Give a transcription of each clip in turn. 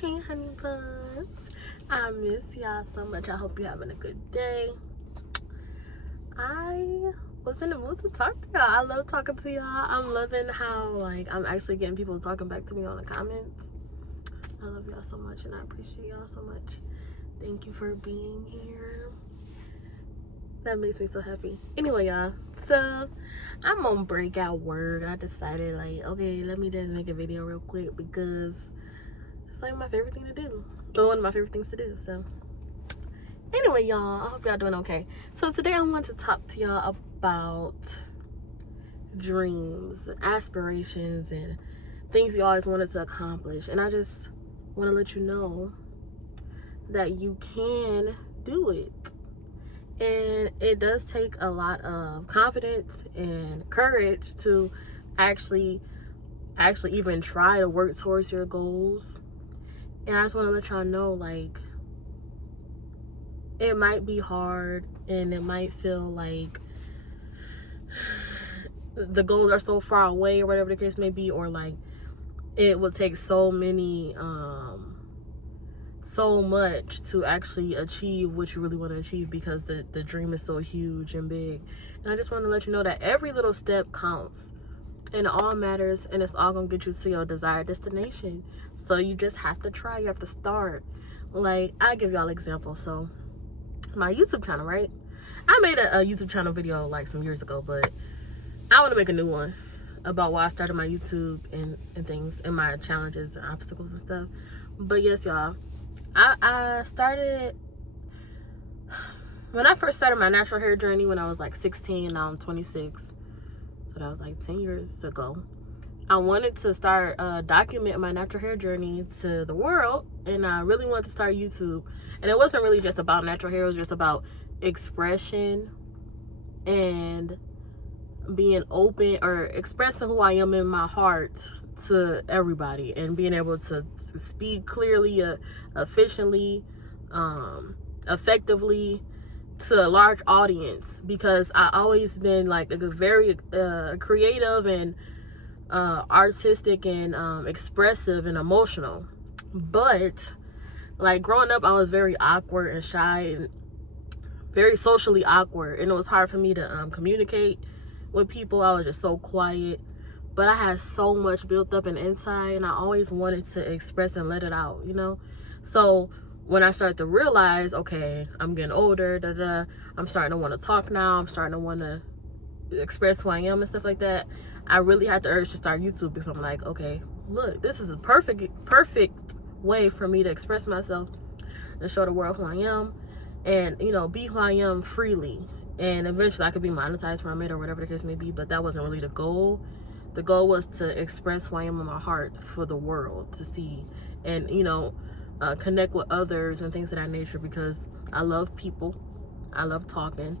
Hey honey buns, I miss y'all so much. I hope you're having a good day. I was in the mood to talk to y'all. I love talking to y'all. I'm loving how I'm actually getting people talking back to me on the comments. I love y'all so much and I appreciate y'all so much. Thank you for being here. That makes me so happy. Anyway, y'all, so I'm on break at work. I decided okay, let me just make a video real quick because it's like my favorite thing to do. Well, one of my favorite things to do. So anyway, y'all, I hope y'all doing okay. So today I want to talk to y'all about dreams, aspirations, and things you always wanted to accomplish. And I just want to let you know that you can do it. And it does take a lot of confidence and courage to actually even try to work towards your goals. And I just want to let y'all know, it might be hard and it might feel like the goals are so far away or whatever the case may be, or it will take so much to actually achieve what you really want to achieve because the dream is so huge and big. And I just want to let you know that every little step counts and it all matters, and it's all gonna get you to your desired destination. So you just have to try. You have to start. I give y'all an example. So my YouTube channel, right? I made a YouTube channel video some years ago, but I want to make a new one about why I started my YouTube and things and my challenges and obstacles and stuff. But yes, y'all, I started when I first started my natural hair journey when I was 16. Now I'm 26, so that was 10 years ago. I wanted to start documenting my natural hair journey to the world, and I really wanted to start YouTube. And it wasn't really just about natural hair, it was just about expression and being open, or expressing who I am in my heart to everybody, and being able to speak clearly, efficiently, effectively to a large audience, because I always been a very creative and artistic and expressive and emotional. But growing up, I was very awkward and shy and very socially awkward, and it was hard for me to communicate with people. I was just so quiet, but I had so much built up in inside, and I always wanted to express and let it out, so when I started to realize, okay, I'm getting older, I'm starting to want to talk now, I'm starting to want to express who I am and stuff like that, I really had the urge to start YouTube, because I'm okay, look, this is a perfect way for me to express myself and show the world who I am, and be who I am freely. And eventually I could be monetized from it or whatever the case may be, but that wasn't really the goal. The goal was to express who I am in my heart for the world to see, and connect with others and things of that nature, because I love people, I love talking,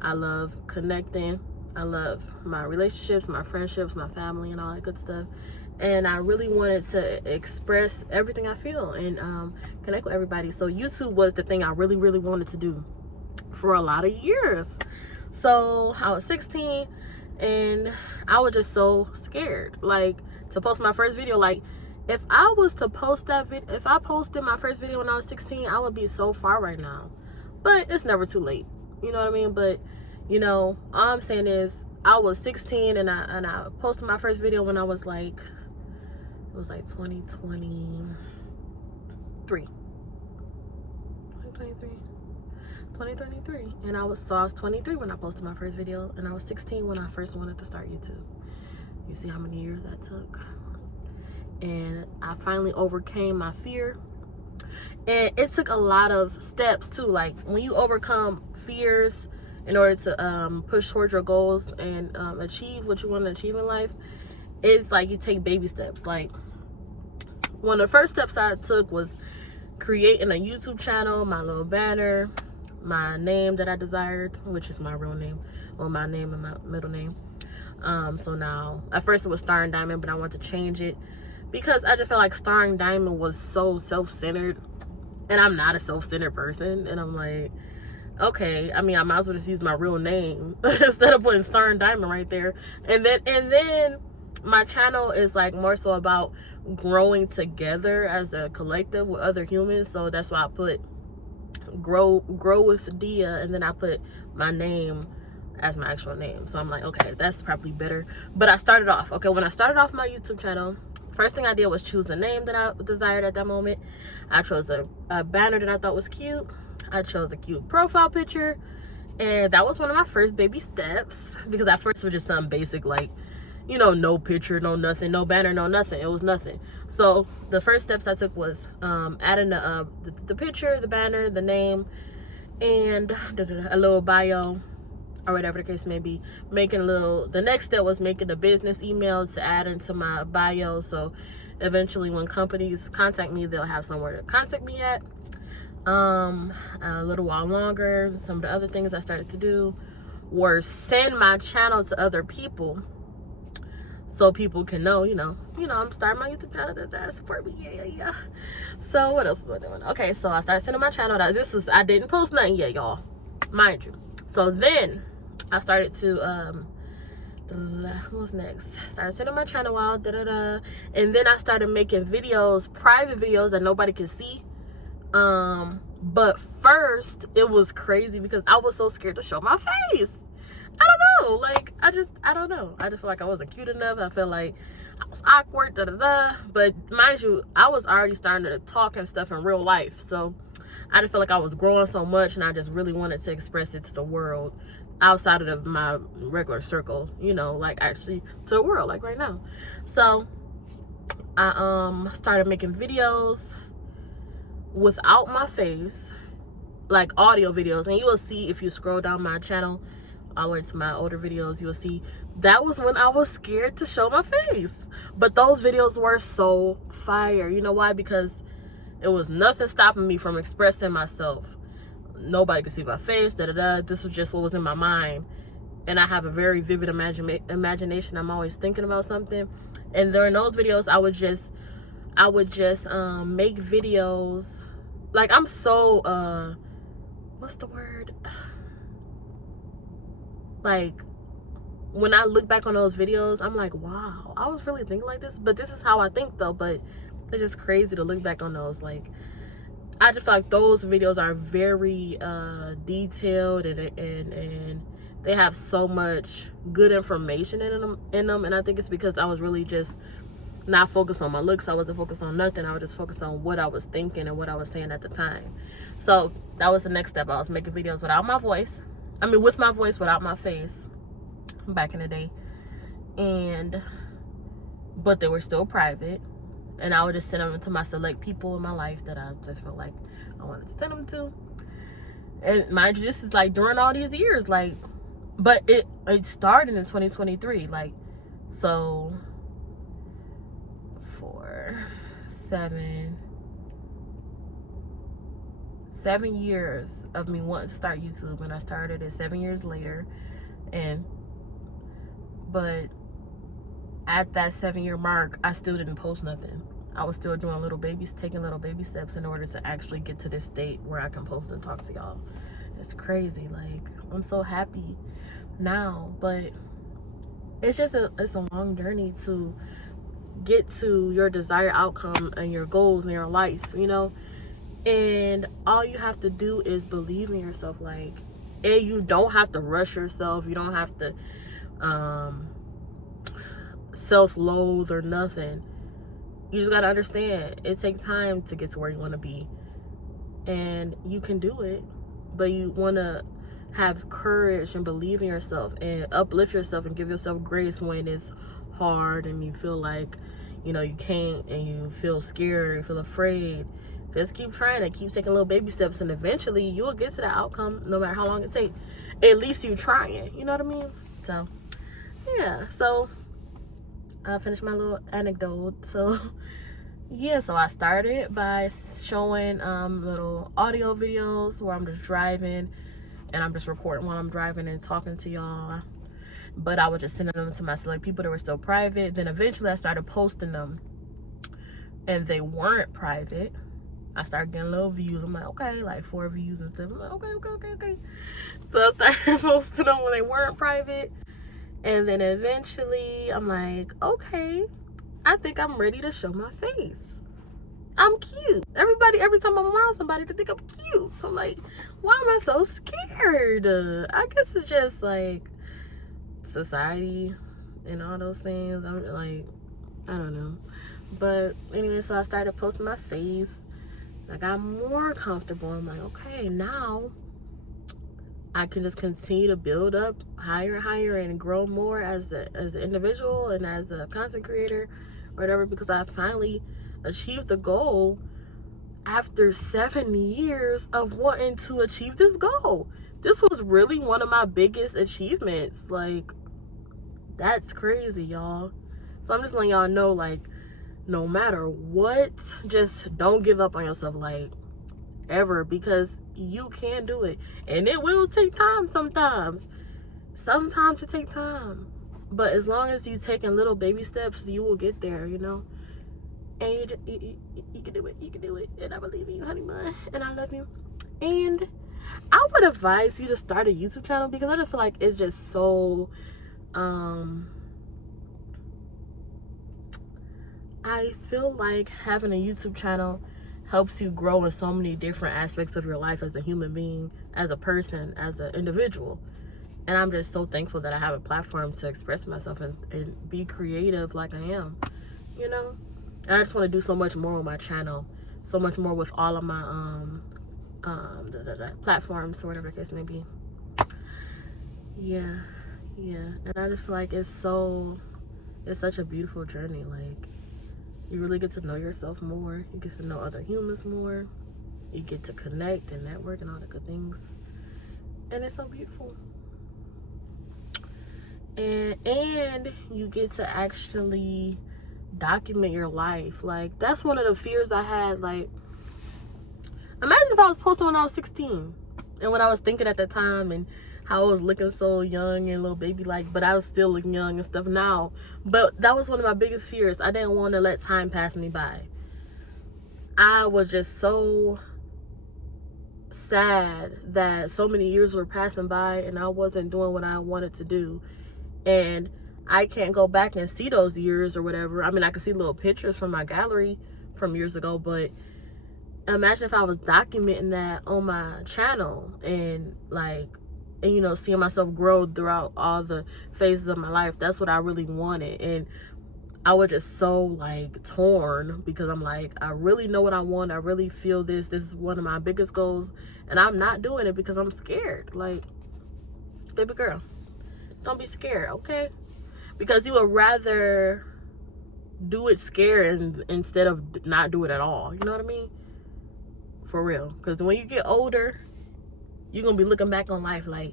I love connecting, I love my relationships, my friendships, my family, and all that good stuff. And I really wanted to express everything I feel and connect with everybody. So YouTube was the thing I really, really wanted to do for a lot of years. So I was 16 and I was just so scared to post my first video. If I was to post that video, if I posted my first video when I was 16, I would be so far right now. But it's never too late, you know what I mean? But all I'm saying is I was 16 and I posted my first video when I was it was 2023, and I was 23 when I posted my first video, and I was 16 when I first wanted to start YouTube. You see how many years that took? And I finally overcame my fear, and it took a lot of steps too. When you overcome fears in order to push towards your goals and achieve what you want to achieve in life, it's you take baby steps. One of the first steps I took was creating a YouTube channel, my little banner, my name that I desired, which is my real name, or my name and my middle name. So now, at first it was Star and Diamond, but I wanted to change it because I just felt like Star and Diamond was so self-centered, and I'm not a self-centered person. And I'm okay, I might as well just use my real name instead of putting Star and Diamond right there. And then my channel is more so about growing together as a collective with other humans. So that's why I put grow with Dia, and then I put my name as my actual name. So I'm like, okay, that's probably better. But I started off, okay, when I started off my YouTube channel, first thing I did was choose the name that I desired at that moment. I chose a banner that I thought was cute. I chose a cute profile picture, and that was one of my first baby steps, because at first it was just something basic, like, you know, no picture, no nothing, no banner, no nothing. It was nothing. So the first steps I took was adding the picture, the banner, the name, and a little bio, or whatever the case may be. The next step was making a business email to add into my bio, so eventually when companies contact me, they'll have somewhere to contact me at. A little while longer, some of the other things I started to do were send my channel to other people, so people can know, you know, I'm starting my YouTube channel, support me, yeah. So what else was I doing? Okay, so I started sending my channel out. I didn't post nothing yet, y'all, mind you. So then I started to what was next? Started sending my channel out, and then I started making videos, private videos that nobody could see. But first it was crazy because I was so scared to show my face. I don't know, like, I don't know. I just feel like I wasn't cute enough. I felt like I was awkward, But mind you, I was already starting to talk and stuff in real life. So I just felt like I was growing so much, and I just really wanted to express it to the world outside of my regular circle, you know, like actually to the world, like right now. So I started making videos without my face, like audio videos, and you will see if you scroll down my channel all the way to my older videos, you will see that was when I was scared to show my face. But those videos were so fire. You know why? Because it was nothing stopping me from expressing myself. Nobody could see my face, This was just what was in my mind, and I have a very vivid imagination. I'm always thinking about something, and during those videos I would just make videos like, I'm so what's the word, like, when I look back on those videos, I'm like, wow, I was really thinking like this. But this is how I think though. But it's just crazy to look back on those. Like, I just feel like those videos are very detailed, and they have so much good information in them. And I think it's because I was really just not focused on my looks. I wasn't focused on nothing. I was just focused on what I was thinking and what I was saying at the time. So that was the next step. I was making videos without my voice. I mean, with my voice, without my face, back in the day. But they were still private. And I would just send them to my select people in my life that I just felt like I wanted to send them to. And mind you, this is like during all these years, like, but it started in 2023, like, so for 7 years of me wanting to start YouTube, and I started it 7 years later. But at that 7-year mark, I still didn't post nothing. I was still doing taking little baby steps in order to actually get to this state where I can post and talk to y'all. It's crazy. Like, I'm so happy now, but it's a long journey to get to your desired outcome and your goals in your life, you know. And all you have to do is believe in yourself, like, and you don't have to rush yourself. You don't have to self-loathe or nothing. You just gotta understand it takes time to get to where you want to be, and you can do it. But you want to have courage and believe in yourself and uplift yourself and give yourself grace when it's hard and you feel like, you know, you can't, and you feel scared and feel afraid. Just keep trying it. Keep taking little baby steps, and eventually you'll get to the outcome, no matter how long it takes. At least you trying. You know what I mean? So yeah. So I finished my little anecdote. So yeah. So I started by showing little audio videos where I'm just driving, and I'm just recording while I'm driving and talking to y'all. But I was just sending them to my select people that were still private. Then eventually I started posting them, and they weren't private. I started getting little views. I'm like, okay, like 4 views and stuff. I'm like, okay. So I started posting them when they weren't private. And then eventually I'm like, okay, I think I'm ready to show my face. I'm cute. Every time I'm around somebody, they think I'm cute. So like, why am I so scared? I guess it's just like society and all those things. I'm like, I don't know. But anyway, so I started posting my face. I got more comfortable. I'm like, okay, now I can just continue to build up higher and higher and grow more as an individual and as a content creator, or whatever, because I finally achieved the goal after 7 years of wanting to achieve this goal. This was really one of my biggest achievements. Like, that's crazy, y'all. So I'm just letting y'all know, like, no matter what, just don't give up on yourself, like, ever, because you can do it. And it will take time sometimes. Sometimes it takes time. But as long as you taking little baby steps, you will get there, you know? And you can do it. You can do it. And I believe in you, honey bun. And I love you. And I would advise you to start a YouTube channel, because I just feel like it's just so I feel like having a YouTube channel helps you grow in so many different aspects of your life as a human being, as a person, as an individual. And I'm just so thankful that I have a platform to express myself and be creative like I am, you know? And I just want to do so much more with my channel, so much more with all of my platforms, or whatever the case may be. Yeah. And I just feel like it's such a beautiful journey. Like, you really get to know yourself more. You get to know other humans more. You get to connect and network and all the good things. And it's so beautiful. And you get to actually document your life. Like, that's one of the fears I had. Like, imagine if I was posting when I was 16 and what I was thinking at that time, and how I was looking so young and little baby like, but I was still looking young and stuff now. But that was one of my biggest fears. I didn't want to let time pass me by. I was just so sad that so many years were passing by and I wasn't doing what I wanted to do. And I can't go back and see those years or whatever. I mean, I can see little pictures from my gallery from years ago, but imagine if I was documenting that on my channel and you know, seeing myself grow throughout all the phases of my life. That's what I really wanted. And I was just so like torn, because I'm like, I really know what I want. I really feel this is one of my biggest goals, and I'm not doing it because I'm scared. Like, baby girl, don't be scared, okay? Because you would rather do it scared instead of not do it at all. You know what I mean? For real. Because when you get older, you're going to be looking back on life like,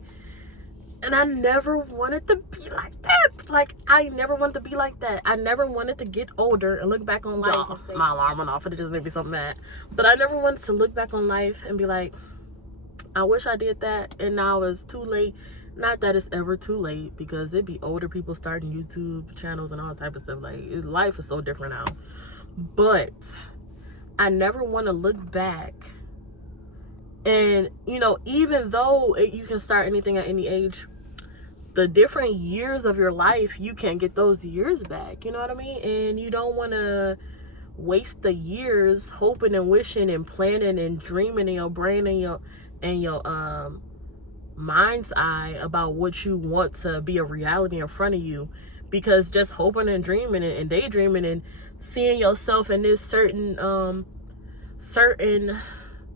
and I never wanted to be like that. Like, I never wanted to be like that. I never wanted to get older and look back on life and say, my alarm went off and it just made me so mad. But I never wanted to look back on life and be like, I wish I did that, and now it's too late. Not that it's ever too late, because it'd be older people starting YouTube channels and all type of stuff. Like, life is so different now. But I never want to look back. And, you know, even though you can start anything at any age, the different years of your life, you can't get those years back. You know what I mean? And you don't want to waste the years hoping and wishing and planning and dreaming in your brain and your mind's eye about what you want to be a reality in front of you, because just hoping and dreaming and daydreaming and seeing yourself in this certain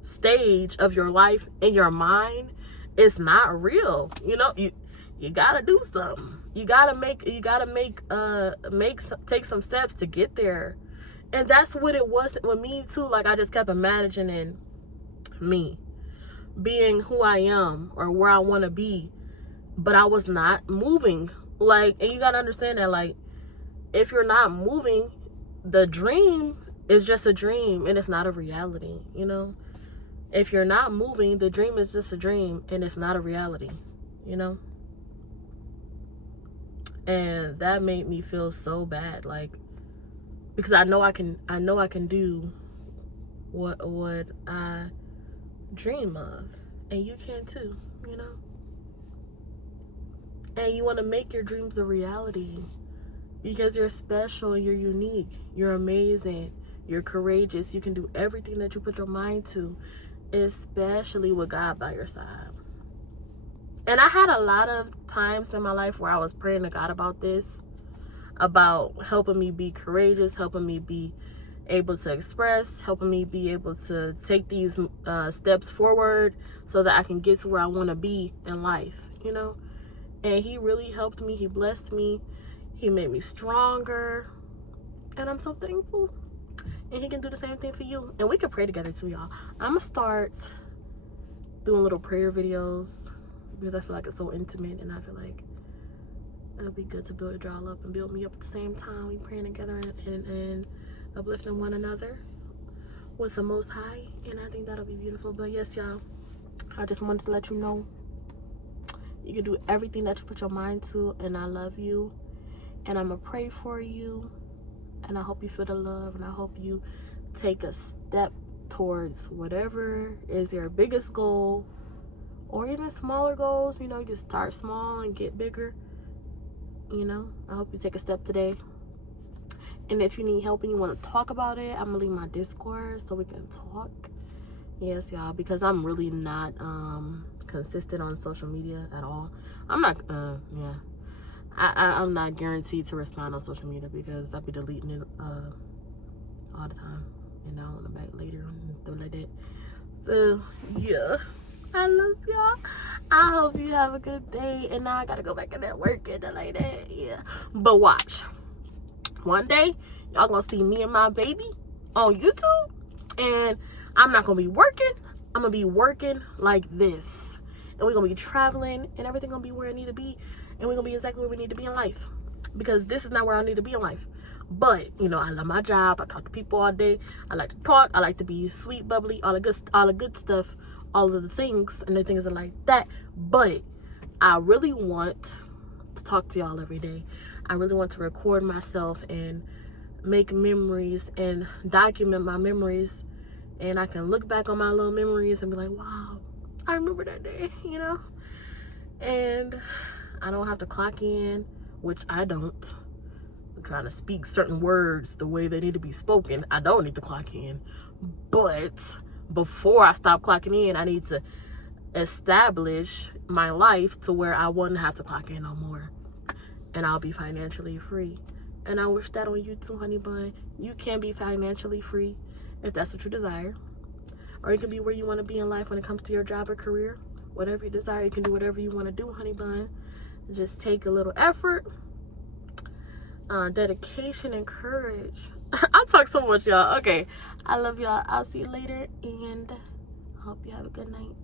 stage of your life in your mind, it's not real. You know, you gotta do something. You gotta take some steps to get there. And that's what it was with me too. Like, I just kept imagining me being who I am or where I want to be, but I was not moving. Like, and you gotta understand that, like, if you're not moving, the dream is just a dream and it's not a reality, you know? If you're not moving, the dream is just a dream and it's not a reality, you know? And that made me feel so bad, like, because I know I can do what I dream of, and you can too, you know? And you want to make your dreams a reality. because you're special, you're unique, you're amazing, you're courageous. You can do everything that you put your mind to, especially with God by your side. And I had a lot of times in my life where I was praying to God about this, about helping me be courageous, helping me be able to express, helping me be able to take these steps forward so that I can get to where I want to be in life, you know. And he really helped me. He blessed me. He made me stronger, and I'm so thankful. And he can do the same thing for you, and we can pray together too, y'all. I'm gonna start doing little prayer videos because I feel like it's so intimate, and I feel like it'll be good to build y'all up and build me up at the same time. We praying together and uplifting one another with the Most High, and I think that'll be beautiful. But yes, y'all, I just wanted to let you know you can do everything that you put your mind to, and I love you, and I'm gonna pray for you, and I hope you feel the love, and I hope you take a step towards whatever is your biggest goal, or even smaller goals. You know, you can start small and get bigger. You know, I hope you take a step today. And if you need help and you want to talk about it, I'm gonna leave my Discord so we can talk. Yes, y'all, because I'm really not consistent on social media at all. I'm not I'm not guaranteed to respond on social media because I'll be deleting it all the time, and I'll look back later and stuff like that. So yeah, I love y'all. I hope you have a good day, and now I gotta go back in that work and like that. Yeah, but watch, one day y'all gonna see me and my baby on YouTube, and I'm not gonna be working. I'm gonna be working like this, and we're gonna be traveling, and everything gonna be where it need to be, and we're gonna be exactly where we need to be in life, because this is not where I need to be in life. But you know, I love my job. I talk to people all day. I like to talk. I like to be sweet, bubbly, all the good stuff, all of the things, and the things are like that. But I really want to talk to y'all every day. I really want to record myself and make memories and document my memories, and I can look back on my little memories and be like, wow, I remember that day, you know. And I don't have to clock in, which I don't. I'm trying to speak certain words the way they need to be spoken. I don't need to clock in, but before I stop clocking in, I need to establish my life to where I wouldn't have to clock in no more, and I'll be financially free. And I wish that on you too, honey bun. You can be financially free if that's what you desire, or you can be where you want to be in life when it comes to your job or career. Whatever you desire, you can do whatever you want to do, honey bun. Just take a little effort, dedication, and courage. I talk so much, y'all. Okay, I love y'all. I'll see you later, and I hope you have a good night.